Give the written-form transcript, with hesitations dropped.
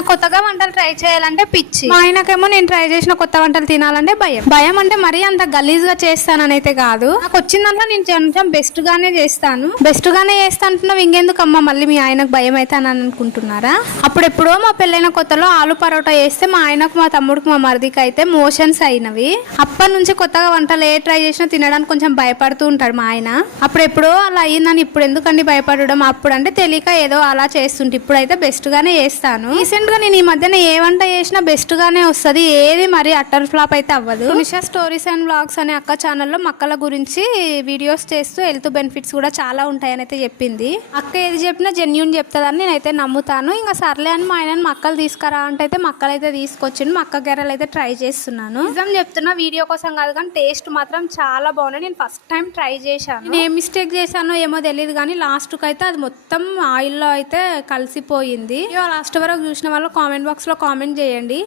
నాకు కొత్తగా వంటలు ట్రై చేయాలంటే పిచ్చి. మా ఆయనకేమో నేను ట్రై చేసిన కొత్త వంటలు తినాలంటే భయం. భయం అంటే మరీ అంత గలీజ్ గా చేస్తానని అయితే కాదు. నాకు వచ్చిన దాంట్లో నేను కొంచెం బెస్ట్ గానే చేస్తాను. బెస్ట్ గానే చేస్తా అంటున్నావు, ఇంకెందుకు అమ్మ మళ్ళీ మీ ఆయనకు భయం అయితే అని అనుకుంటున్నారా? అప్పుడెప్పుడో మా పెళ్ళైన కొత్తలో ఆలు పరోటా చేస్తే మా ఆయనకు, మా తమ్ముడికి, మా మరిదికి అయితే మోషన్స్ అయినవి. అప్పటి నుంచి కొత్తగా వంటలు ఏ ట్రై చేసినా తినడానికి కొంచెం భయపడుతూ ఉంటాడు మా ఆయన. అప్పుడెప్పుడో అలా అయ్యిందని ఇప్పుడు ఎందుకండి భయపడడం? అప్పుడు అంటే తెలియక ఏదో అలా చేస్తుంటే, ఇప్పుడైతే బెస్ట్ గానే చేస్తాను. రీసెంట్ గా నేను ఈ మధ్యన ఏ వంట చేసినా బెస్ట్ గానే వస్తుంది, ఏది మరి అట్టర్ ఫ్లాప్ అయితే అవ్వదు. నిషా స్టోరీస్ అండ్ వ్లాగ్స్ అనే అక్క ఛానల్లో మొక్కల గురించి వీడియోస్ చేస్తూ హెల్త్ బెనిఫిట్స్ కూడా చాలా ఉంటాయని అయితే చెప్పింది. అక్క ఏది చెప్పినా జెన్యూన్ చెప్తుందని నేనైతే నమ్ముతాను. ఇంకా సర్లే అని మా ఆయన మొక్కలు తీసుకురా అంటే అయితే మొక్కలు అయితే తీసుకొచ్చిండు. మొక్క గెర్రలు అయితే ట్రై చేస్తున్నాను. నిజం చెప్తున్నా, వీడియో కోసం కాదు కానీ టేస్ట్ మాత్రం చాలా బాగున్నాయి. నేను ఫస్ట్ టైం ట్రై చేశాను. నేను ఏం మిస్టేక్ చేశానో ఏమో తెలియదు కానీ లాస్ట్ కి అయితే అది మొత్తం ఆయిల్లో అయితే కలిసిపోయింది. లాస్ట్ వరకు చూసిన వాళ్ళు కామెంట్ బాక్స్ లో కామెంట్ చేయండి.